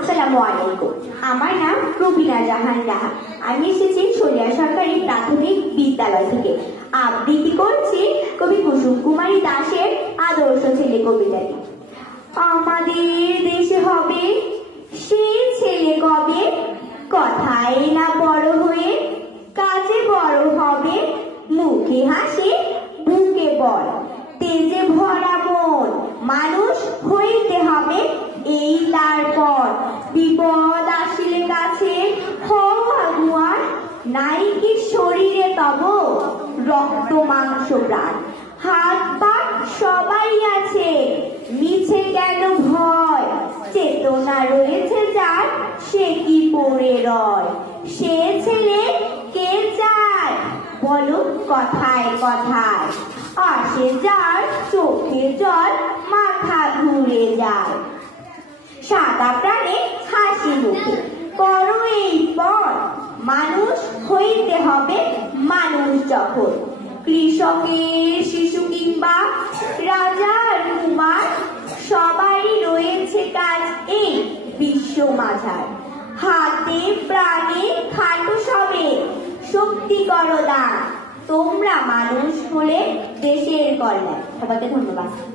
আসসালামু আলাইকুম। আমার নাম রুবিনা জাহান রাহা। আমি এসেছি ছলিয়া সরকারি প্রাথমিক বিদ্যালয় থেকে। আবৃত্তি করছি কবি কুসুম কুমারী দাশের আদর্শ ছেলে কবিতাটি। আমাদের দেশে হবে সেই ছেলে কবে, কথায় না বড় হয়ে কাজে বড় হবে, মুখে হাসি বুকে বল, তেজে ভরা মন মানুষ হইতে হবে এই তারপর। বিপদ আসিলে কাছে হও আগুয়ার, নাই কি শরীরে তব রক্ত মাংস প্রাণ। হাত পা সবাই আছে, মিছে কেন ভয়, চেতনা রয়েছে যার সে কি পড়ে রয়। সে ছেলে কে চায় বলো কথায় কথায়, আসে যার চোখে জল মাথা ঘুরে যায়। সাদা প্রাণে হাসি মুখে করো এই পথ, মানুষ হইতে হবে মানুষ যখন। কৃষকের শিশু কিংবা রাজার কুমার, সবাই রয়েছে কাজ এই বিশ্ব মাঝার। হাতে প্রাণে খাটো সবে শক্তি করো দান, তোমরা মানুষ হলে দেশের কল্যাণ। সবাইকে ধন্যবাদ।